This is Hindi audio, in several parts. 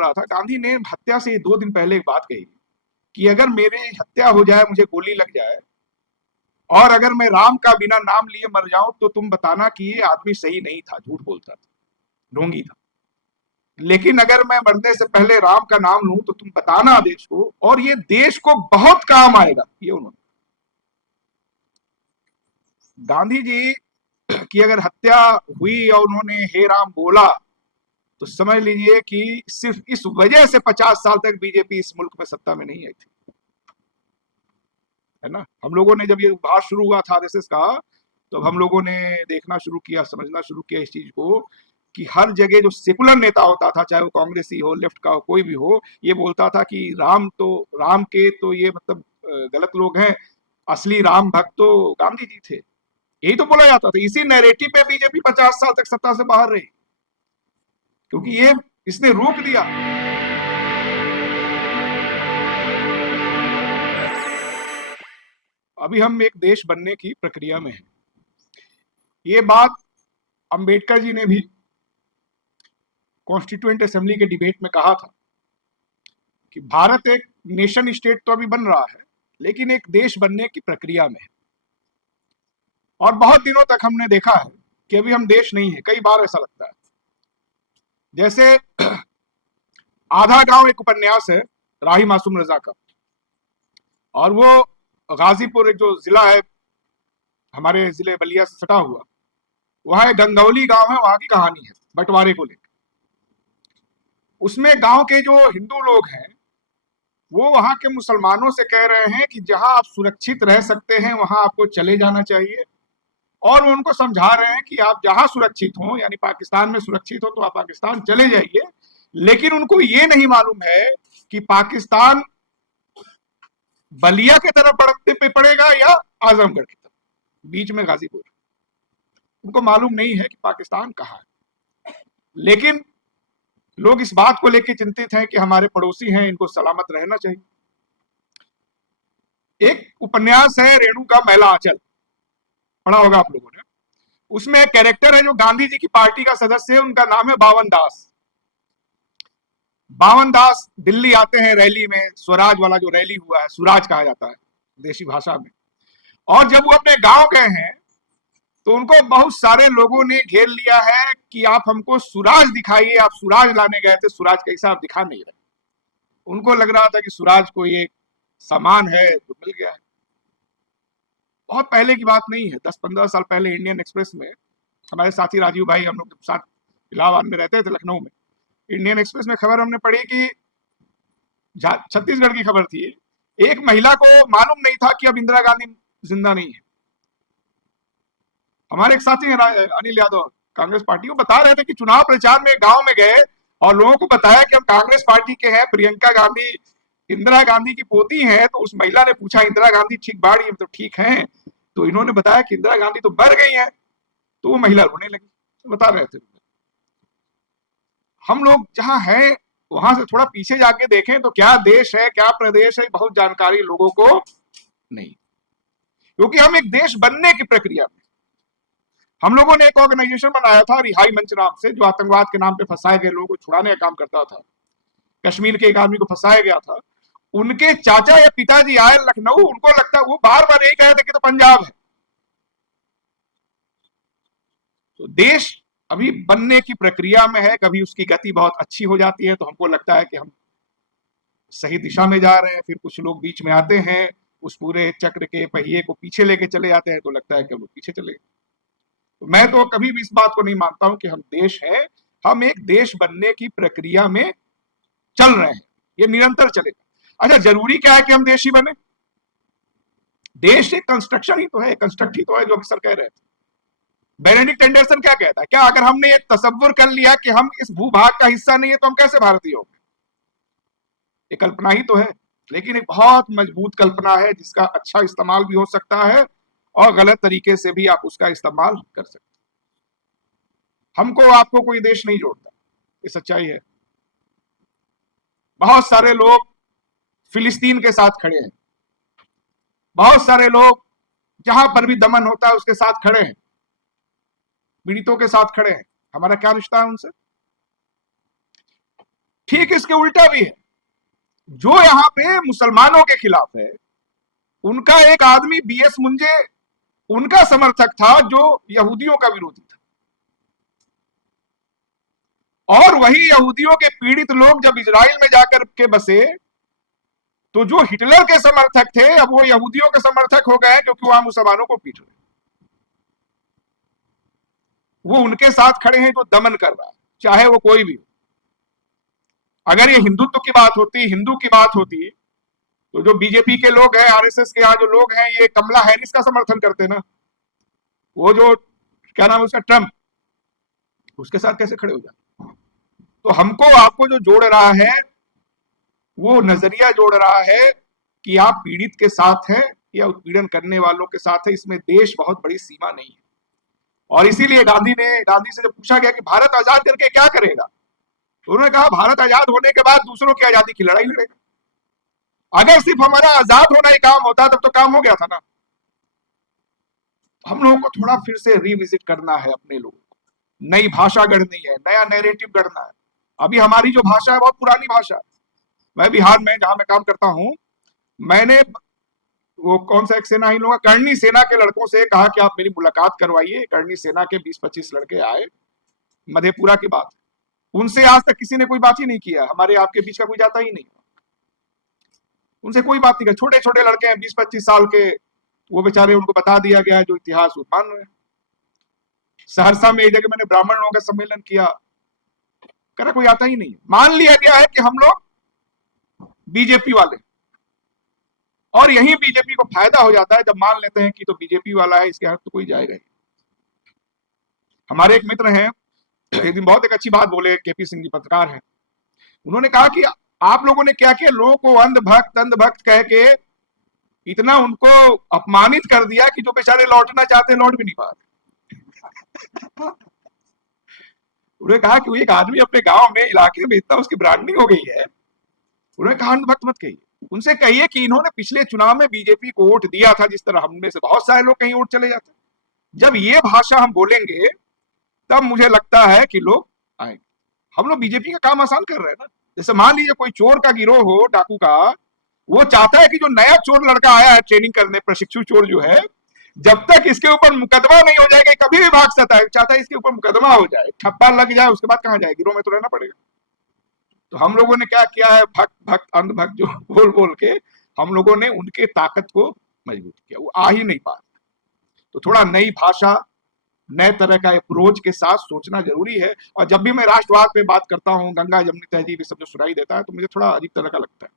रहा था, गांधी ने हत्या से 2 दिन पहले एक बात कही कि अगर मेरे हत्या हो जाए, मुझे गोली लग जाए और अगर मैं राम का बिना नाम लिए मर जाऊं तो तुम बताना कि ये आदमी सही नहीं था, झूठ बोलता था, ढोंगी था। लेकिन अगर मैं मरने से पहले राम का नाम लूं तो तुम बताना देश को, और ये देश को बहुत काम आएगा। ये उन्होंने, गांधी जी की अगर हत्या हुई और उन्होंने हे राम बोला तो समझ लीजिए कि सिर्फ इस वजह से 50 साल तक बीजेपी इस मुल्क में सत्ता में नहीं आई थी, है ना। हम लोगों ने जब ये बात शुरू हुआ था आरएसएस का, तो हम लोगों ने देखना शुरू किया, समझना शुरू किया इस चीज को कि हर जगह जो सेकुलर नेता होता था, चाहे वो कांग्रेसी हो, लेफ्ट का हो, कोई भी हो, ये बोलता था कि राम के तो ये मतलब गलत लोग हैं, असली राम भक्त तो गांधी जी थे। यही तो बोला जाता था। इसी नैरेटिव पे बीजेपी 50 साल तक सत्ता से बाहर रही, क्योंकि ये इसने रोक दिया। अभी हम एक देश बनने की प्रक्रिया में हैं। ये बात अंबेडकर जी ने भी कॉन्स्टिट्यूएंट असेंबली के डिबेट में कहा था कि भारत एक नेशन स्टेट तो अभी बन रहा है, लेकिन एक देश बनने की प्रक्रिया में है। और बहुत दिनों तक हमने देखा है कि अभी हम देश नहीं है। कई बार ऐसा लगता है जैसे आधा गांव एक उपन्यास है राही मासूम रजा का, और वो गाजीपुर, एक जो जिला है हमारे जिले बलिया से सटा हुआ, वहां एक गंगौली गांव है, वहां की कहानी है बंटवारे को लेकर। उसमें गांव के जो हिंदू लोग हैं वो वहां के मुसलमानों से कह रहे हैं कि जहां आप सुरक्षित रह सकते हैं वहां आपको चले जाना चाहिए, और वो उनको समझा रहे हैं कि आप जहां सुरक्षित हो, यानी पाकिस्तान में सुरक्षित हो तो आप पाकिस्तान चले जाइए। लेकिन उनको ये नहीं मालूम है कि पाकिस्तान बलिया की तरफ बढ़ते पे पड़ेगा या आजमगढ़ की तरफ, बीच में गाजीपुर। उनको मालूम नहीं है कि पाकिस्तान कहाँ है। लेकिन लोग इस बात को लेकर चिंतित हैं कि हमारे पड़ोसी हैं, इनको सलामत रहना चाहिए। एक उपन्यास है रेणु का मैला आंचल, पढ़ा होगा आप लोगों ने। उसमें एक कैरेक्टर है जो गांधी जी की पार्टी का सदस्य है, उनका नाम है बावन दास। बावन दास दिल्ली आते हैं रैली में, स्वराज वाला जो रैली हुआ है, सुराज कहा जाता है देशी भाषा में। और जब वो अपने गांव गए हैं तो उनको बहुत सारे लोगों ने घेर लिया है कि आप हमको सुराज दिखाइए, आप सुराज लाने गए थे, सुराज कैसा आप दिखा नहीं रहे। उनको लग रहा था कि सुराज को ये सामान है जो मिल गया है। बहुत पहले की बात नहीं है, 10-15 साल पहले इंडियन एक्सप्रेस में हमारे साथी राजीव भाई, हम लोग साथ इलाहाबाद में रहते थे, लखनऊ में, इंडियन एक्सप्रेस में खबर हमने पढ़ी कि छत्तीसगढ़ की खबर थी, एक महिला को मालूम नहीं था कि अब इंदिरा गांधी जिंदा नहीं है। हमारे एक साथी हैं अनिल यादव, कांग्रेस पार्टी, वो बता रहे थे कि चुनाव प्रचार में गांव में गए और लोगों को बताया कि हम कांग्रेस पार्टी के हैं, प्रियंका गांधी इंदिरा गांधी की पोती है। तो उस महिला ने पूछा इंदिरा गांधी ठीक बाड़ी, तो ठीक है। तो इन्होंने बताया कि इंदिरा गांधी तो मर गई है। तो वो महिला रोने लगी, बता रहे थे। हम लोग जहां हैं वहां से थोड़ा पीछे जाके देखें तो क्या देश है, क्या प्रदेश है, बहुत जानकारी लोगों को नहीं, क्योंकि हम एक देश बनने की प्रक्रिया में। हम लोगों ने एक ऑर्गेनाइजेशन बनाया था रिहाई मंच नाम से, जो आतंकवाद के नाम पे फंसाए गए लोगों को छुड़ाने का काम करता था। कश्मीर के एक आदमी को फंसाया गया था, उनके चाचा या पिताजी आए लखनऊ, उनको लगता, वो बार बार यही कह रहे थे कि तो पंजाब है। तो देश अभी बनने की प्रक्रिया में है। कभी उसकी गति बहुत अच्छी हो जाती है तो हमको लगता है कि हम सही दिशा में जा रहे हैं, फिर कुछ लोग बीच में आते हैं, उस पूरे चक्र के पहिए को पीछे लेके चले जाते हैं, तो लगता है कि हम लोग पीछे चले गए। तो मैं तो कभी भी इस बात को नहीं मानता हूं कि हम देश है। हम एक देश बनने की प्रक्रिया में चल रहे हैं, ये निरंतर चलेगा। अच्छा, जरूरी क्या है कि हम देश ही बने? देश एक कंस्ट्रक्शन ही तो है, कंस्ट्रक्ट ही तो है, जो अक्सर कह रहे थे। बेनेडिक्ट एंडरसन क्या कहता है, क्या अगर हमने ये तसव्वुर कर लिया कि हम इस भूभाग का हिस्सा नहीं है तो हम कैसे भारतीय होंगे? ये कल्पना ही तो है, लेकिन एक बहुत मजबूत कल्पना है जिसका अच्छा इस्तेमाल भी हो सकता है और गलत तरीके से भी आप उसका इस्तेमाल कर सकते हैं। हमको आपको कोई देश नहीं जोड़ता, ये सच्चाई है। बहुत सारे लोग फिलिस्तीन के साथ खड़े हैं, बहुत सारे लोग जहां पर भी दमन होता है उसके साथ खड़े हैं, पीड़ितों के साथ खड़े हैं। हमारा क्या रिश्ता है उनसे? ठीक इसके उल्टा भी है। जो यहां पे मुसलमानों के खिलाफ है, उनका एक आदमी बीएस मुंजे उनका समर्थक था जो यहूदियों का विरोधी था। और वही यहूदियों के पीड़ित लोग जब इजराइल में जाकर के बसे, तो जो हिटलर के समर्थक थे अब वो यहूदियों के समर्थक हो गए, क्योंकि वहां मुसलमानों को पीट रहे। वो उनके साथ खड़े हैं जो दमन कर रहा है, चाहे वो कोई भी हो। अगर ये हिंदुत्व की बात होती, हिंदू की बात होती, तो जो बीजेपी के लोग हैं, आरएसएस के यहाँ जो लोग हैं, ये कमला हैरिस का समर्थन करते ना। वो जो क्या नाम है उसका, ट्रम्प, उसके साथ कैसे खड़े हो जाए। तो हमको आपको जो जोड़ रहा है वो नजरिया जोड़ रहा है कि आप पीड़ित के साथ हैं या उत्पीड़न करने वालों के साथ है। इसमें देश बहुत बड़ी सीमा नहीं है। और इसीलिए गांधी से जब पूछा गया कि भारत आजाद करके क्या करेगा, तो उन्होंने कहा भारत आजाद होने के बाद दूसरों की आजादी की लड़ाई लड़ेगा। अगर सिर्फ हमारा आजाद होना ही काम होता तब तो काम हो गया था ना। हम लोगों को थोड़ा फिर से रिविजिट करना है अपने लोगों को, नई भाषा गढ़नी है, नया नैरेटिव गढ़ना है। अभी हमारी जो भाषा है बहुत पुरानी भाषा है। मैं बिहार में जहां मैं काम करता हूं, मैंने वो कौन सा एक सेना ही लोग करनी सेना के लड़कों से कहा कि आप मेरी मुलाकात करवाइए। करनी सेना के 20-25 लड़के आए, मधेपुरा की बात। उनसे आज तक किसी ने कोई बात ही नहीं किया। हमारे आपके बीच का कोई जाता ही नहीं, उनसे कोई बात नहीं कर। छोटे छोटे लड़के हैं 20-25 साल के, वो बेचारे, उनको बता दिया गया जो इतिहास वो मान रहे हैं। सहरसा में एक जगह मैंने ब्राह्मण लोगों का सम्मेलन किया, करा कोई आता ही नहीं। मान लिया गया है कि हम लोग बीजेपी वाले, और यही बीजेपी को फायदा हो जाता है जब मान लेते हैं कि तो बीजेपी वाला है, इसके हाथ तो कोई जाएगा ही। हमारे एक मित्र हैं, एक दिन बहुत एक अच्छी बात बोले, केपी सिंह जी पत्रकार हैं। उन्होंने कहा कि आप लोगों ने क्या किया, लोगों को अंधभक्त कह के इतना उनको अपमानित कर दिया कि जो बेचारे लौटना चाहते लौट भी नहीं पा रहे। उन्होंने कहा कि एक आदमी अपने गांव में, इलाके में इतना उसकी ब्रांडिंग हो गई है। उन्होंने कहा अंधभक्त मत कहिए, उनसे कहिए कि इन्होंने पिछले चुनाव में बीजेपी को वोट दिया था, जिस तरह हम में से बहुत सारे लोग कहीं वोट चले जाते। जब ये भाषा हम बोलेंगे तब मुझे लगता है कि लोग आएंगे। हम लोग बीजेपी का काम आसान कर रहे हैं ना। जैसे मान लीजिए कोई चोर का गिरोह हो, डाकू का, वो चाहता है कि जो नया चोर लड़का आया है ट्रेनिंग करने, प्रशिक्षु चोर जो है, जब तक इसके ऊपर मुकदमा नहीं हो जाएगा कभी भी भाग सकता है। चाहता है इसके ऊपर मुकदमा हो जाए, ठप्पा लग जाए, उसके बाद कहां जाए, गिरोह में तो रहना पड़ेगा। तो हम लोगों ने क्या किया है, भक्त अंधभक्त जो बोल बोल के हम लोगों ने उनके ताकत को मजबूत किया, वो आ ही नहीं पा। तो थोड़ा नई भाषा, नए तरह का अप्रोच के साथ सोचना जरूरी है। और जब भी मैं राष्ट्रवाद पे बात करता हूँ, गंगा जमुनी तहजीब, ये सब जो सुनाई देता है, तो मुझे थोड़ा अजीब तरह का लगता है।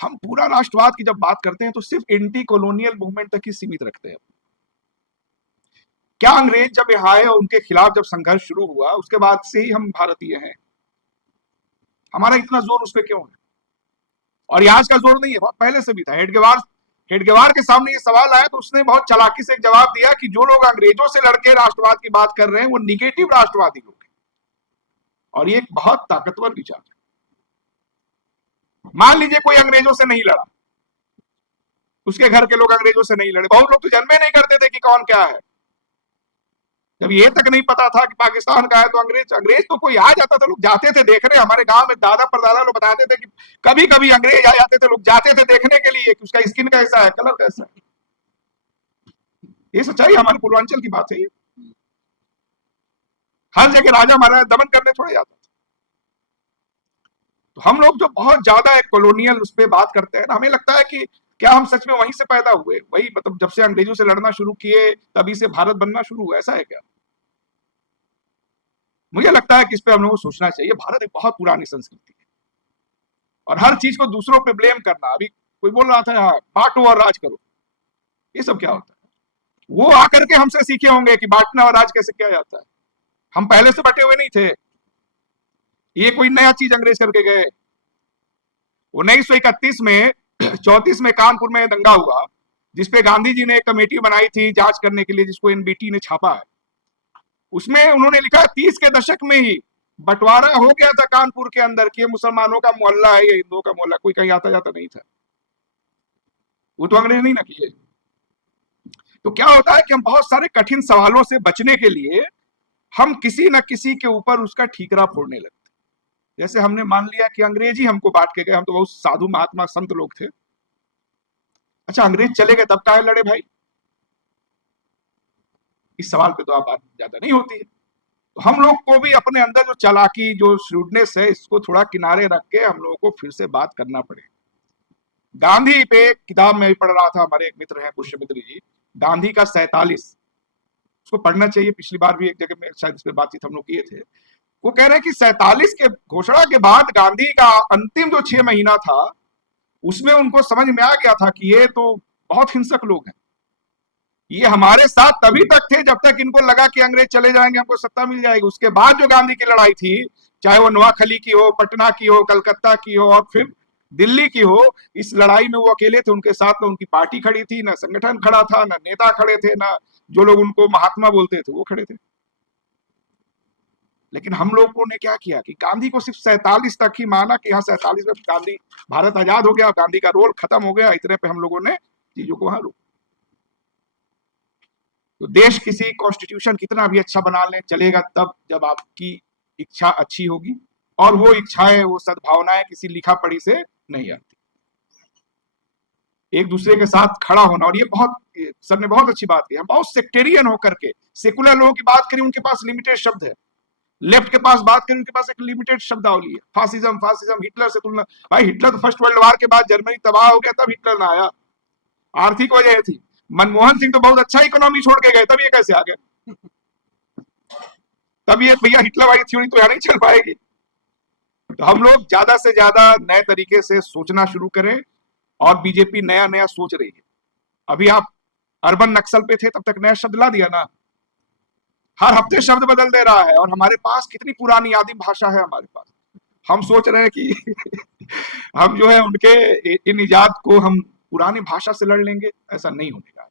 हम पूरा राष्ट्रवाद की जब बात करते हैं तो सिर्फ एंटी कॉलोनियल मूवमेंट तक ही सीमित रखते हैं। क्या अंग्रेज जब यहाँ आए और उनके खिलाफ जब संघर्ष शुरू हुआ, उसके बाद से ही हम भारतीय हैं? हमारा इतना जोर उस पर क्यों है? और आज का जोर नहीं है, बहुत पहले से भी था। हेडगेवार के सामने ये सवाल आया तो उसने बहुत चालाकी से एक जवाब दिया कि जो लोग अंग्रेजों से लड़के राष्ट्रवाद की बात कर रहे हैं वो निगेटिव राष्ट्रवादी लोग हैं। और ये एक बहुत ताकतवर विचार है। मान लीजिए कोई अंग्रेजों से नहीं लड़ा, उसके घर के लोग अंग्रेजों से नहीं लड़े, बहुत लोग तो जन्मे नहीं करते थे कि कौन क्या है। जब ये तक नहीं पता था कि पाकिस्तान का है तो अंग्रेज तो कोई आ जाता था, लोग जाते थे देखने। हमारे गांव में दादा परदादा लोग बताते थे कि कभी कभी अंग्रेज आ जाते थे, लोग जाते थे देखने के लिए कि उसका स्किन कैसा है, कलर कैसा है। ये सच्चाई, हमारे पूर्वांचल की बात है ये। हर जगह राजा महाराजा दमन करने थोड़े जाता था। तो हम लोग जो बहुत ज्यादा एक कॉलोनियल उस पर बात करते हैं ना, हमें लगता है कि क्या हम सच में वहीं से पैदा हुए, वही मतलब जब से अंग्रेजों से लड़ना शुरू किए तभी से भारत बनना शुरू हुआ, ऐसा है क्या? मुझे लगता है कि इस पे हम लोगों को सोचना चाहिए। भारत एक बहुत पुरानी संस्कृति है, और हर चीज को दूसरों पे ब्लेम करना, अभी कोई बोल रहा था बांटो और राज करो, ये सब क्या होता है? वो आकर के हमसे सीखे होंगे कि बांटना और राज कैसे किया जाता है। हम पहले से बटे हुए नहीं थे, ये कोई नया चीज अंग्रेज करके गए। 1931 में 34 में कानपुर में दंगा हुआ, जिसपे गांधी जी ने एक कमेटी बनाई थी जांच करने के लिए, जिसको एनबीटी ने छापा है। उसमें उन्होंने लिखा 30 के दशक में ही बंटवारा हो गया था कानपुर के अंदर कि ये मुसलमानों का मोहल्ला है, ये हिंदुओं का मोहल्ला, कोई कहीं आता जाता नहीं था। वो तो अंग्रेज नहीं ना किए। तो क्या होता है कि हम बहुत सारे कठिन सवालों से बचने के लिए हम किसी न किसी के ऊपर उसका ठीकरा फोड़ने लगते। जैसे हमने मान लिया कि अंग्रेज ही हमको बांट के गए, हम तो बहुत साधु महात्मा संत लोग थे। अच्छा, अंग्रेज चले गए तब काहे लड़े भाई? इस सवाल पे तो आप बात ज्यादा नहीं होती है। तो हम लोग को भी अपने अंदर जो चालाकी, जो श्रूडनेस है, इसको थोड़ा किनारे रख के हम लोगों को फिर से बात करना पड़ेगा। गांधी पे किताब में भी पढ़ रहा था, हमारे एक मित्र हैं पुष्य मित्र जी, गांधी का 47, उसको पढ़ना चाहिए। पिछली बार भी एक जगह में शायद इस पर बातचीत हम लोग किए थे। वो कह रहे हैं कि 47 के घोषणा के बाद गांधी का अंतिम जो 6 महीना था, उसमें उनको समझ में आ गया था कि ये तो बहुत हिंसक लोग हैं, ये हमारे साथ तभी तक थे जब तक इनको लगा कि अंग्रेज चले जाएंगे, हमको सत्ता मिल जाएगी। उसके बाद जो गांधी की लड़ाई थी, चाहे वो नोआखली की हो, पटना की हो, कलकत्ता की हो और फिर दिल्ली की हो, इस लड़ाई में वो अकेले थे। उनके साथ ना उनकी पार्टी खड़ी थी, ना संगठन खड़ा था, ना नेता खड़े थे, ना जो लोग उनको महात्मा बोलते थे वो खड़े थे। लेकिन हम लोगों ने क्या किया कि गांधी को सिर्फ 47 तक ही माना कि हाँ 47 में गांधी, भारत आजाद हो गया, गांधी का रोल खत्म हो गया, इतने पे हम लोगों ने चीजों को वहां रोक। तो देश किसी कॉन्स्टिट्यूशन कितना भी अच्छा बना लें, चलेगा तब जब आपकी इच्छा अच्छी होगी, और वो इच्छाएं, वो सद्भावनाएं किसी लिखा पढ़ी से नहीं आती। एक दूसरे के साथ खड़ा होना, और ये बहुत, सर ने बहुत अच्छी बात की, हम बहुत सेक्टेरियन होकर के सेकुलर लोगों की बात करें, उनके पास लिमिटेड शब्द है। लेफ्ट के पास बात करें, उनके पास एक लिमिटेड शब्दावली है। फासिज्म, फासिज्म, हिटलर से तुलना, भाई हिटलर तो फर्स्ट वर्ल्ड वार के बाद जर्मनी तबाह हो गया तब हिटलर ना आया, आर्थिक वजह थी। मनमोहन सिंह तो बहुत अच्छा इकोनॉमी छोड़ के गए, तब ये कैसे आ गए? तब ये भैया हिटलर वाली थ्योरी तो यहाँ नहीं चल पाएगी। तो हम लोग ज्यादा से ज्यादा नए तरीके से सोचना शुरू करें, और बीजेपी नया नया सोच रही है। अभी आप अर्बन नक्सल पे थे, तब तक नया शब्द ला दिया ना, हर हफ्ते शब्द बदल दे रहा है, और हमारे पास कितनी पुरानी आदिम भाषा है हमारे पास। हम सोच रहे हैं कि हम जो है उनके इन इजाद को हम पुरानी भाषा से लड़ लेंगे, ऐसा नहीं होने का।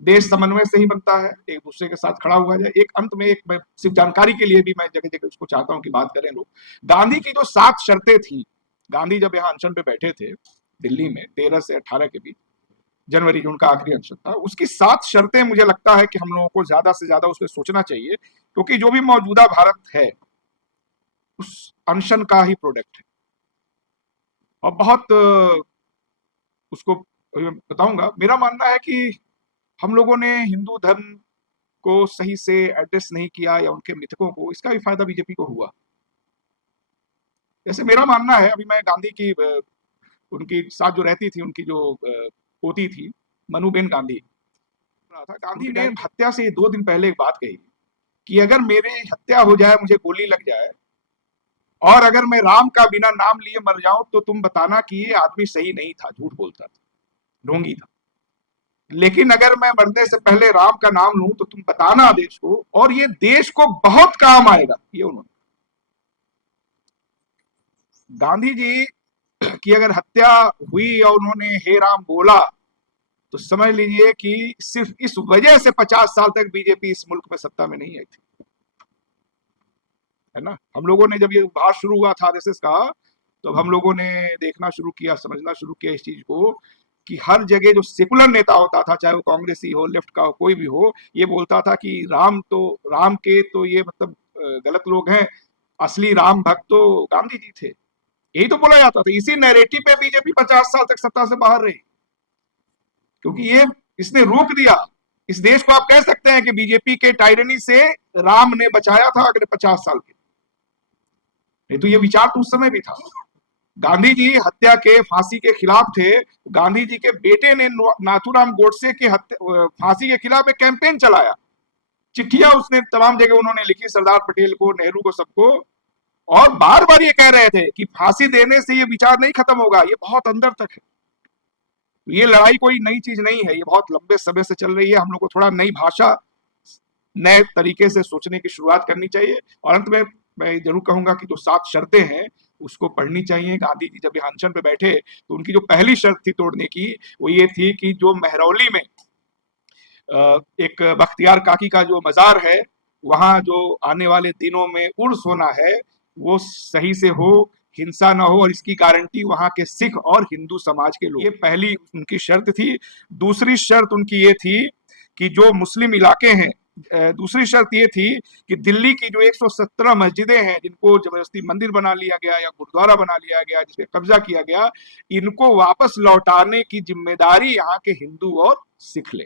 देश समन्वय से ही बनता है, एक दूसरे के साथ खड़ा हुआ जाए। एक अंत में, एक मैं सिर्फ जानकारी के लिए भी मैं जगह जगह उसको चाहता हूं कि बात करें लोग। गांधी की जो 7 शर्तें थी, गांधी जब यहाँ अनशन पे बैठे थे दिल्ली में 13 से 18 के बीच, जनवरी जो उनका आखिरी अनशन था, उसकी 7 शर्तें मुझे लगता है कि हम लोगों को ज्यादा से ज्यादा उस पर सोचना चाहिए, क्योंकि जो भी मौजूदा भारत है उस अनशन का ही प्रोडक्ट है। और बहुत उसको बताऊंगा, मेरा मानना है कि हम लोगों ने हिंदू धर्म को सही से एड्रेस नहीं किया, या उनके मिथकों को, इसका भी फायदा बीजेपी को हुआ। जैसे मेरा मानना है, अभी मैं गांधी की उनकी साथ जो रहती थी, उनकी जो पोती थी मनुबेन गांधी, था गांधी ने हत्या से 2 दिन पहले एक बात कही कि अगर मेरे हत्या हो जाए, मुझे गोली लग जाए, और अगर मैं राम का बिना नाम लिए मर जाऊं, तो तुम बताना कि ये आदमी सही नहीं था, झूठ बोलता था, ढोंगी था। लेकिन अगर मैं मरने से पहले राम का नाम लूं, तो तुम बताना देश को, और ये देश को बहुत काम आएगा। ये उन्होंने, गांधी जी की अगर हत्या हुई और उन्होंने हे राम बोला, तो समझ लीजिए कि सिर्फ इस वजह से 50 साल तक बीजेपी इस मुल्क में सत्ता में नहीं आई थी, है ना। हम लोगों ने जब ये उभार शुरू हुआ था आरएसएस का, तो हम लोगों ने देखना शुरू किया, समझना शुरू किया इस चीज को, कि हर जगह जो सेकुलर नेता होता था, चाहे वो कांग्रेसी हो, लेफ्ट का हो, कोई भी हो, ये बोलता था कि राम के तो ये मतलब गलत लोग हैं, असली राम भक्त तो गांधी जी थे। यही तो बोला जाता था। इसी नैरेटिव पे बीजेपी 50 साल तक सत्ता से बाहर रही, क्योंकि ये इसने रोक दिया इस देश को। आप कह सकते हैं कि बीजेपी के टायरनी से राम ने बचाया था अगले 50 साल के। नहीं तो ये विचार तो उस समय भी था। गांधी जी हत्या के, फांसी के खिलाफ थे। गांधी जी के बेटे ने नाथूराम गोडसे के फांसी के खिलाफ एक कैंपेन चलाया, चिट्ठियां उसने तमाम जगह उन्होंने लिखी, सरदार पटेल को, नेहरू को, सबको, और बार बार ये कह रहे थे कि फांसी देने से ये विचार नहीं खत्म होगा, ये बहुत अंदर तक है। ये लड़ाई कोई नई चीज नहीं है, ये बहुत लंबे समय से चल रही है। हम लोग को थोड़ा नई भाषा, नए तरीके से सोचने की शुरुआत करनी चाहिए। और अंत में मैं जरूर कहूंगा कि जो 7 शर्तें हैं उसको पढ़नी चाहिए। गांधी जी जब अनशन पे बैठे, तो उनकी जो पहली शर्त थी तोड़ने की, वो ये थी कि जो मेहरौली में एक बख्तियार काकी का जो मजार है, वहां जो आने वाले दिनों में उर्स होना है, वो सही से हो, हिंसा ना हो, और इसकी गारंटी वहां के सिख और हिंदू समाज के लोग। ये पहली उनकी शर्त थी। दूसरी शर्त उनकी ये थी कि जो मुस्लिम इलाके हैं दूसरी शर्त ये थी कि दिल्ली की जो 117 मस्जिदें हैं जिनको जबरदस्ती मंदिर बना लिया गया या गुरुद्वारा बना लिया गया, जिस पे कब्जा किया गया, इनको वापस लौटाने की जिम्मेदारी यहाँ के हिंदू और सिख ले।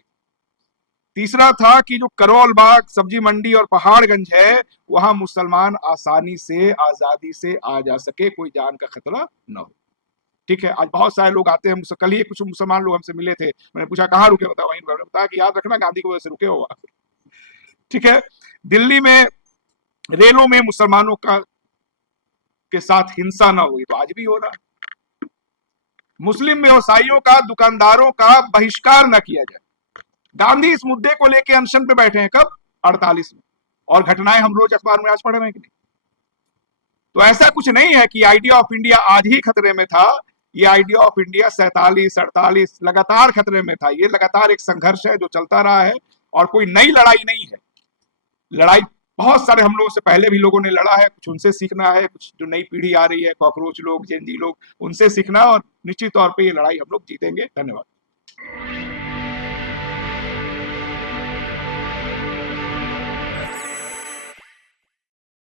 तीसरा था कि जो करोल बाग, सब्जी मंडी और पहाड़गंज है, वहां मुसलमान आसानी से, आजादी से आ जा सके, कोई जान का खतरा न हो। ठीक है, आज बहुत सारे लोग आते हैं, कल ही कुछ मुसलमान लोग हमसे मिले थे, मैंने पूछा कहाँ रुके, बताया वहीं रुके, बताया कि याद रखना गांधी की वजह से रुके हो। ठीक है, दिल्ली में रेलों में मुसलमानों का के साथ हिंसा ना हुई, तो आज भी हो रहा है। मुस्लिम व्यवसायियों का, दुकानदारों का बहिष्कार न किया जाए। गांधी इस मुद्दे को लेकर अनशन पे बैठे हैं, कब? 48 में। और घटनाएं हम रोज अखबार में आज पढ़ रहे हैं कि नहीं? तो ऐसा कुछ नहीं है कि आइडिया ऑफ इंडिया आज ही खतरे में था। ये आइडिया ऑफ इंडिया 47, 48 लगातार खतरे में था। ये लगातार एक संघर्ष है जो चलता रहा है, और कोई नई लड़ाई नहीं है। लड़ाई बहुत सारे हम लोगों से पहले भी लोगों ने लड़ा है, कुछ उनसे सीखना है, कुछ जो नई पीढ़ी आ रही है, कॉकरोच लोग, जेनजी लोग, उनसे सीखना, और निश्चित तौर पे ये लड़ाई हम लोग जीतेंगे। धन्यवाद।